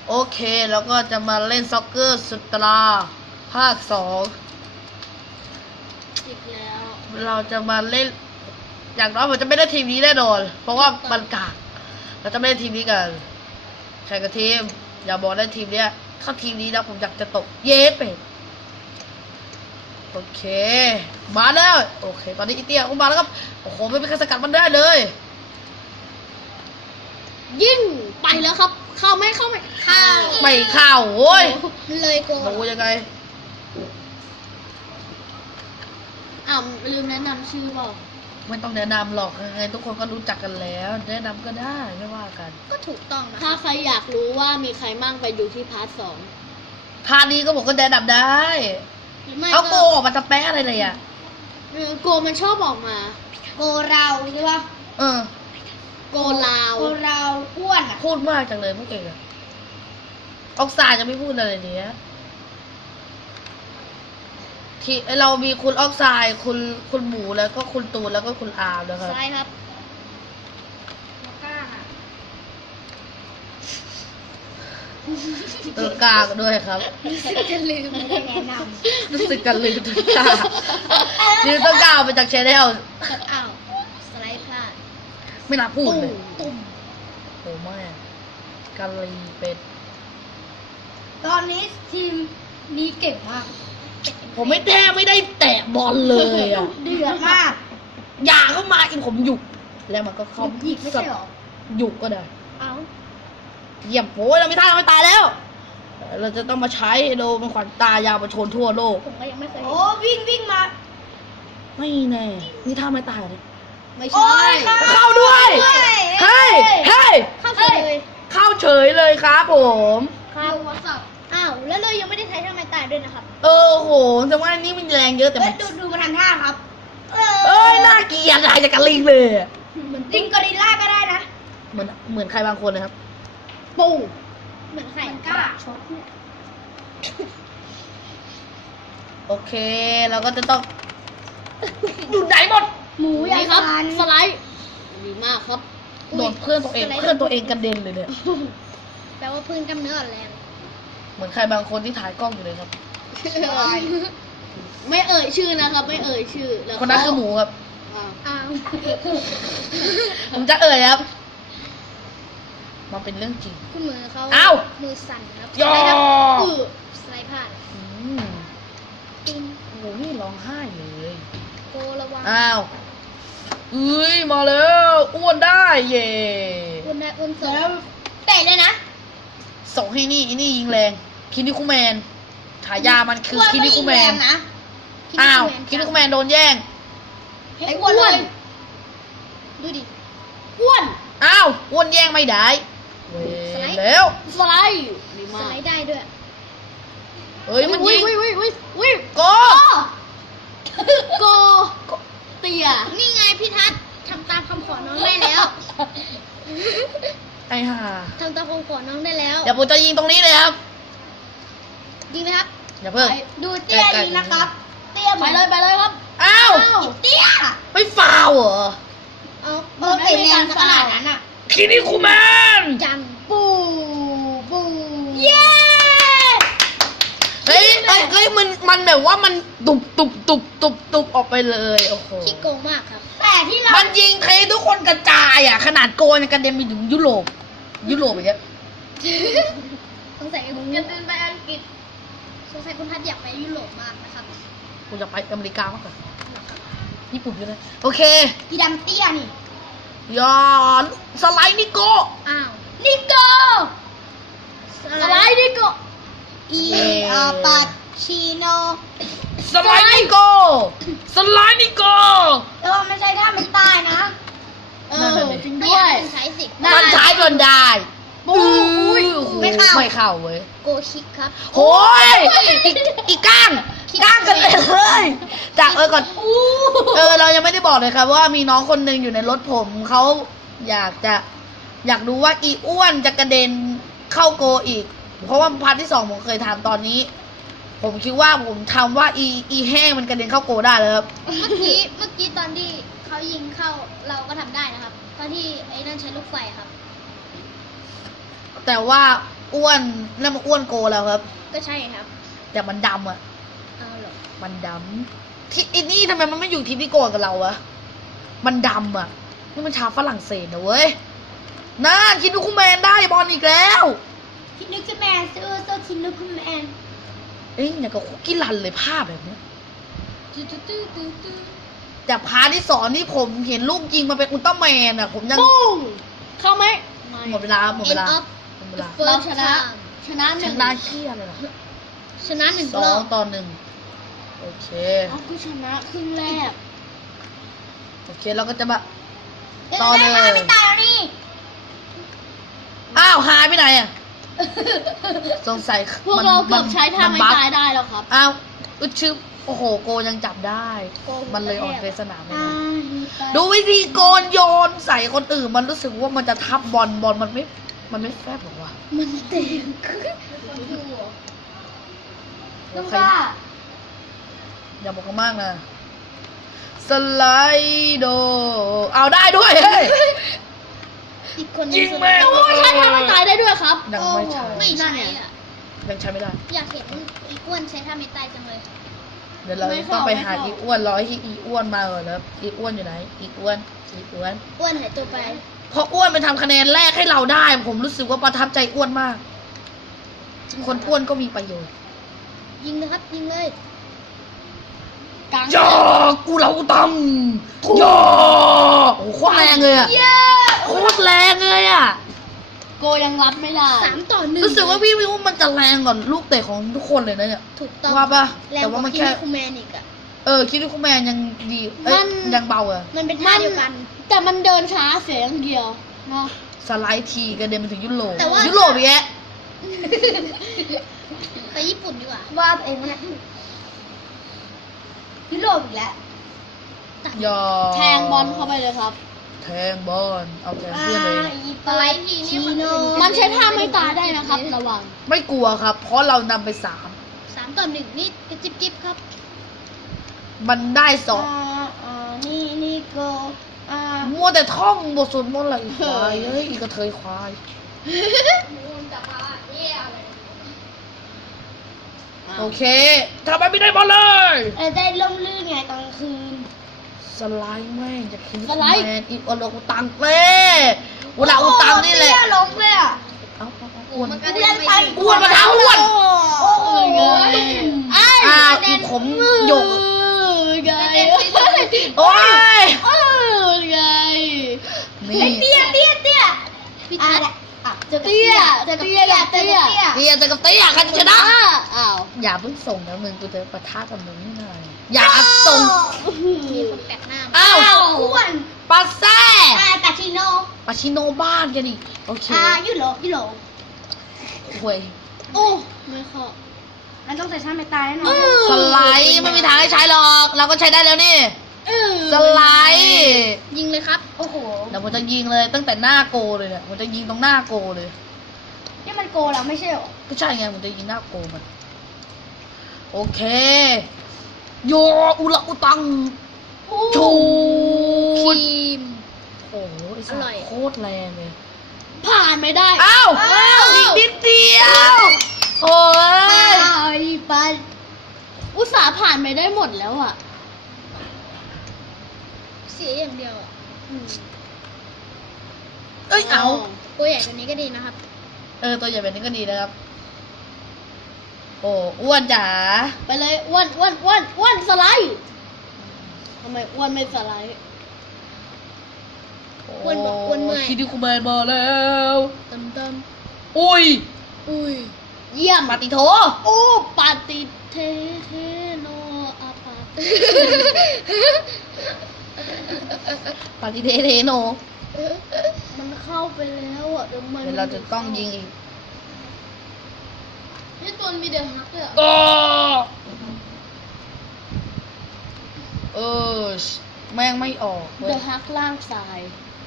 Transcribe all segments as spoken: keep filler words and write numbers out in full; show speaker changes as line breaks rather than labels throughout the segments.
โอเคแล้วก็จะมาเล่นซ็อกเกอร์สตราภาคสอง
อีกแล้ว
เราจะมาเล่นอย่างน้อยผมจะไม่ได้ทีมนี้แน่นอนเพราะว่ามันกากเราจะไม่ได้ทีมนี้กันแข่งกับทีมอย่าบอกได้ทีมเนี้ยถ้าทีมนี้นะผมอยากจะตกเย้เป็ดโอเคมาแล้วโอเคตอนนี้อีเตี้ยก็มาแล้วครับโอ้โหไม่เป็นใครสกัดมันได้เลย
ยิ่งไปแล้วครับเข้าไหมเข้าไหมเข้า
ไม่เข้าโว้ย
เลยโก
ดูยังไง
อ้าวลืมแนะนำชื่อเปล่า
ไม่ต้องแนะนำหรอกยังไงทุกคนก็รู้จักกันแล้วแนะนำก็ได้ไม่ว่ากัน
ก็ถูกต้องนะถ้าใครอยากรู้ว่ามีใครมั่งไปดูที่พาร์ทสอง
พาร์ทนี้ก็บอกก็แนะนำได้
หรือไม่
เอาโก
ก็
ออกมาจะแปะอะไรเลยอ่ะ
เออโกมันชอบออกมา
โกเราใช่ปะ
เออ
โกลาว
โกเราอ้วนอ่ะ
พูดมากจังเลยพวกเก่งอะออกซายจะไม่พูดอะไรเนี้ยที่เรามีคุณออกซายคุณคุณหมูแล้วก็คุณตูนแล้วก็คุณอาร์มนะครับ
ใช่ครับ
ก้าอ่ะ
ต้นกล้าก็ด้วยครับ
จะลืม
ไม่ได้แนะน
รู้สึกกันลืมต้นกล้าลืมต้นกล้าออกไปจากชแนล
อ้าวสไลด์พลาด
ไม่น่าพูดเลย
ตุ่ม
โอ้แม่กาลีเป็ด
ำตอนนี้ทีมนี้เก่งมาก
ผมไม่แท้ไม่ได้แตะบอลเลยอ่ะ
เดือดมาก
อย่าเข้ามาอินผมหยุกแล้วมันก็เข้า
หยิกไม่ใช่หรอ
หยุกก็ได้
เอ้า
เยี่ยมโอ้ยเราไม่ท่าเราไม่ตายแล้ว เราจะต้องมาใช้โดเป็นขวัญตายาวประชนทั่วโลก
ผมก็ยังไม่เคย
โอ้วิ่งวิ่งมา
ไม่แน่นี่ท่าไม่ตายเลย
ไม่
โอ้
ใช่
ยค่ะ
เข้าด้วยเฮ้ยเฮ้ย
เข้าไปเลย
เข้าเฉยเลยครับผม
ครับวอทสับอ้าวแล้วเรายังไม่ได้ใช้ทำไมตายด้วยนะครับ
เออโหแต่ว่านี่มันแรงเยอะแต่
เอ้
มั
ย
น
ดูดูมาทำท่าครับ
เอ้ยน่าเกลียดอะไรจากกระลิงเลยอะ
เหมือนลิงกอริลล่าก็ได้นะ
เหมือนเหมือนใครบางคนนะครับ
ปูเหมือนไข่
มันกล้า
ชด
โอเคเราก็จะต้องอยู่ไหนหมด
หมูใหญ่
นี่ครับ
ฟัน
สไลด์ดีมากครับ
โดนเพื่อนตัวเองเพื่อนตัวเองกระเด็นเลยเนี่ย
แปลว่าพื้นกล้ามเนื้ออ่อนแรง
เหมือนใครบางคนที่ถ่ายกล้องอยู่เลยครับ
ไม่เอ่ยชื่อนะครับ ไม่เอ่ยชื่อแล้ว
คนนั้นคือหมูครับ
อ้าวอ้าว
ผมจะเอ่ยครับ มันเป็นเรื่องจริง
คุณมือเขา
อ้าว
มือสั่นครับ
ย่อ
สไลด์ครับอือสไลด์พลาด
อืม
ปิง
โอ้โหนี่ร้องไห้เลย
โกระวัง
อ้าวเอ้ยมาแล้วอ้วนได้เย่
คุณได้อุ้นสอ
แล้
ง
วเตะเลยนะ
ส่งให้นี่ไอ้นี่ยิงแรงคินิคุแมนฉายามันคือคินิคุแมน
นะ
อ้าวคินิคุแมนโดนแย่ง
ไอ้อ้วนเลย
ดูดิอ้วน
อ้าวอ้วนแย่งไม่ได้เว้ย
สไลด์
แล้ว
สไลด์ดีมากสไลด์ได้ด้วย
เอ้ยมันยิง
วิวิวิวิ
โก
โกเตี่ยนี่ไงพี่ทัศน์ทำตามคำขอน้องได้แล้ว
ไอ้ห่า
ทำตามคำขอน้องได้แล้ว
เดี๋ยวผมจะยิงตรงนี้เลยครับ
ดีไหมครับ
อย่าเพิ่ง
ไป
ดูเตี้ยดีนะครับ เตี้ย
ไปเลยไปเลยครับ
อ้าว
เตี้ย
ไม่ฟาวเหรอ
เอา
เออเตะแรงขนาดนั้นอ่ะ
คินิคุแมน
จัง
ปูปู
เย้
เฮ้ยเฮ้ยเฮ้ยมันมันแบบว่ามันตุบตุบตุบตุบตุบออกไปเลยโอ้โห
ขี้โกงมากครับ
แต่ที่เรา
มันยิงเททุกคนกระจายอ่ะขนาดโกนยังกระเด็นไปถึงยุโรปยุโรปอย่างเงี้ย
สงสัยคุณจะเดินไปอังกฤษสงสัยคุณทัศน์อยากไปยุโรปมากนะครับ
กูจะไปอเมริกามากกว่าญี่ปุ่นก็ได้โอเค
พี่ดำเตี้ยนี่
ยอดสไลด์นี่โก
อ้าว
นิโก
สไลด์ดิโก
อีอาปัดชิโน
สไลด์นี่โกสไลด์นี่โก
เออไม่ใช่ท่าเป็นใต้นะ
เอ
นั่น
อ
น่ะดิ
จริงด้วยใช้สิ
มันใช้จนได้
ปูอุ้ย
โอ้โห
ไม่เข้า
ไม่เข้าเว้ย
โกชิกครับ
โอ้ยอีกอีกก้างก้างกันเลยจากเออก่อนเออเรายังไม่ได้บอกเลยครับว่ามีน้องคนหนึ่งอยู่ในรถผมเขาอยากจะอยากดูว่าอีอ้วนจะกระเด็นเข้าโกอีก เพราะว่าพาร์ทที่สองผมเคยทำตอนนี้ ผมคิดว่าผมทำว่าอีอีแห้งมันกระเด็นเข้าโกได้เลยครับ
เมื่อกี้เมื่อกี้ตอนที่เขายิงเข้าเราก็ทำได้นะครับตอนที่ไอ้นั่นใช้ลูกไฟครับ
แต่ว่าอ้วนนั่นมันอ้วนโกแล้วครับ
ก็ใช่ครับ
แต่มันดำอ่ะ
เอาเหรอ
มันดำที่อินี่ทำไมมันไม่อยู่ทีมที่โกกับเราอะมันดำอ่ะนี่มันชาวฝรั่งเศสนะเว้ยน่าคิดดูคูแมนได้บอลอีกแล้ว
คิดนึกจะแมนซื้อโซคิดนึกคุณแมน
เอ้ยอย่างกับคุกกี้รันเลยภาพแบบเนี้ย
ตื้อตื้อตื้อตื้อตื้อ
จากพาร์ทที่สองนี่ผมเห็นลูกยิงมาเป็นอุลตร้าแมนอ่ะ ผมยัง
ปุ้งเข้าไหมไม่
หมดเวลาหมดเวลา
End of
หมดเวลา
เราชนะ ชนะห
ช
นึ่ง
นะเชี่ยเลยเหรอ
ชนะหนึ่ง
ส
ร
อ
อง บ
ต่อหนึ่งโอเค
เอากูชนะครึ่งแรก
โอเคเราก็จะมา
เดี๋ยว
ต่อเล
ได้มาย ไม่ตายแล้วนี่
อ้าวหายไปไหนอ่ะสงสัย
พวก
มัน
เราเกือบ
น
ใช้ท่าไม่
นบั๊ก
ตายได้แล้วครับ
อ้าวอึดชึบโอ้โหโกยังจับได้
โก
มันเลยออก
กระแทก
ในสนามไม่
อ่า
ได้
ตาย
ดูวิธีโกนโยนใส่คนอื่นมันรู้สึกว่ามันจะทับบอลบอลมันไม่ มันไม่แฟบหรอวะ
มันเต็ม
ต้อง
ใคร
ว่า
อย่าบอกเขามากนะสไลด์โดเอาได้ด้วยเฮ้ย
อีกคน
ยิงแม่ง
โอ้ยใช้ท่าไม่ตายได้ด้วยครับ
ยังไม่ใช่
ไม่ใช่อ่ะ
ยังใช้ไม่ได้
อยากเห็นอีอ้วนใช้ท่าไม่ตายจังเลย
เดี๋ยวเรา
ไม่เข้า
ต้องไปหา
ไม่เข้า
อีอ้วนรอให้อีอ้วนมาก่อนแล้วอีอ้วนอยู่ไหนอีอ้วนอีอ้วน
อ้วนหายตัวไป
เพราะอ้วนไปทำคะแนนแรกให้เราได้ ผมรู้สึกว่าประทับใจอ้วนมาก คนอ้วนก็มีประโยชน์
ยิงนะครับ ยิงเลยกลาง
ย่ากูเราตังย่าโอ้โหโคตรแรงเลยอะโคตรแรงเลยอะ
โกยังรับไม่ได้สามต่อหนึ่ง
รู้สึกว่าพี่วิวมันจะแรงกว่าลูกเตะของทุกคนเลยนะเนี่ย
ถูกต้อง
ว่าปะ
แรง
แต่
ก
ว่า
ว่า
มัน
คิ
แค่
คูแมนอีกอ่ะ
เออคิดว่าคุณแมนยังดีเอ้ย
มัน
ยังเบาอะ
มันเป็นท่าเดียวกัน แต่มันเดินช้าเสียอย่างเดียวเนาะ
สไลด์ทีกระเด็นไปถึงยุโรป
แต่ว่า
ยุโรปอีกแยะ
ไปญี่ปุ่นดีกว่า
ว่าตัวเองเนี่ยยุโรปอีกแล้ว
ย่า
แทงบอลเข้าไปเลยครับ
แทงบอลเอาแทงเพื่อนเลย
อี
สไลด์ทีนี่คนอื่นมันใช้ท่าไม่ตายได้นะครับ ระวัง
ไม่กลัวครับ เพราะเรานำไปสาม
สามต่อหนึ่งนี่กระจิบจิบครับ
มันได้สอง
อ่าอ่านี่นี่โกอ่า
มัวแต่ท่องบทสวดมนต์อะไรอีกควายเอ้ยอีกระเทยควาย โอเคทำไมไม่ได้บอลเลย
เออได้ล่มลื่นไงตอนกลางคืน
สไลด์แม่งจะคิด
สไลด์
แมนอีกอลอุตังเล่อุลาอุตังนี่แหละ
โอ้โเตี้ยล้มเลยอ่ะ
เอาเอาเอาอ้วน
มันกระ
เล่
เด็น
น
ไป
ไป
อ้วนมาทางอ้วน
โอ้โห
อ้าว
อ้าวอีผมหยก
ไง
โอ้ย
เออไง
นี่
เตี้ยเตี้ยเตี้ย
พี่
อ่ะ
ทัศ
แหละอ่ะเจอกับ
เตี้
เตี้
ย
ยเจอกับ
เตี้
เตี้
ย
ยเจอกับเตี้ย
เตียจะกับเตียใครจะชนะ
อ้าว
อย่าเพิ่งส่งนะมึงกูจะปะทะกับมึงนี่หน่อยอย่าส่ง
มีคนแปลกหน้า
อ้าว
อ้วน
ปาแซ่
อ่าปาชิโน
ปาชิโนบ้านกันดิโอเค
อ่ายุโรปยุโรป
หวย
โอ้ไม่เข้า
มันต้องใส่ชาไม่ตายแน่นอน
สไลด์ไม่มีทางให้ใช้หรอก เราก็ใช้ได้แล้วนี่
เออ
สไลด์
ยิงเลยครับ
โอ้โห
เดี๋ยวผมจะยิงเลยตั้งแต่หน้าโกเลยเนี่ยผมจะยิงตรงหน้าโกเลย
นี่มันโกแล้วไม่ใช่หรอ
ก็ใช่ไงผมจะยิงหน้าโกมัน โอเค โยอุละอุตังชู
ค
ด
รีม
โอ้โหไอ้สั
อ
ส
ร่อย
โคตรแรงเลย
ผ่านไม่ได้
อ้าวอีกนิดเดียวโอ้ย
อ้าวอีปัน
อุตส่าห์ผ่านไปได้หมดแล้วอ่ะ เสียอย่างเดียวอ่ะ
เอ้ยเอา
ตัวใหญ่ตัวนี้ก็ดีนะครับ
เออตัวใหญ่แบบนี้ก็ดีนะครับ โอ้อ้วนจ๋า
ไปเลยอ้วนอ้วนอ้วนอ้วนสไลด์ทำไมอ้วนไม่สไลด์ อ้วนบอกอ้วนเมื่อย
คิดดิคูแมนมาแล้ว
เติมเติม
อุ้ย
อุ้ย เยี่ยม
ปาติโถ
โอ้ปาติเทเทโนอาปา
ปาติเทเทโน
มันเข้าไปแล้วอ่ะเดี๋ยวมัน
เดี๋ยวเราจะต้องยิงอีก
นี่ตัวมีเดอะฮักเลยอ่ะ
ก็เออแม่งไม่ออกเว้
เด
ย
อะฮักล่างซ้าย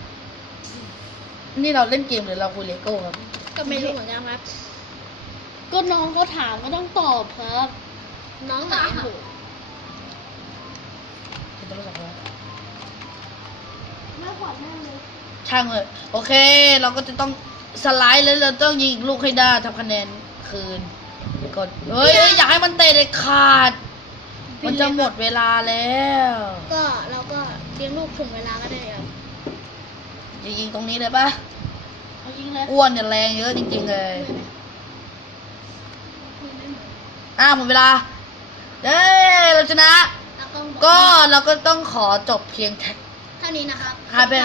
นี่เราเล่นเกมหรือเราคุยเลโก้ครับ
ก็ไม่รู้เหมือนกันครับ ก็น้องเขาถามก็ต้องตอบครับ น้องไหนครับ
คุณต้องรู้จักว่า
ไม่ขอดแน่เลย
ช่างเลย โอเค เราก็จะต้องสไลด์แล้วเราต้องยิงอีกลูกให้ได้ทำคะแนนคืนกดเฮ้ยเอ้ยอยากให้มันเตะเด็ดขาด มันจะหมดเวลาแล้ว
ก็เราก็เลี้ยงลูกถึงเวลาก็ได้ครับ
จะยิงตรงนี้เลยปะ
เอายิงเลย
อ้วนเนี่ยแรงเยอะจริงๆเลย อ้าวหมดเวลาเย้เราชนะ
แล้วก็
ก็เราก็ต้องขอจบเพียงแค่
เท่านี้นะครับ
ค่ะเป็น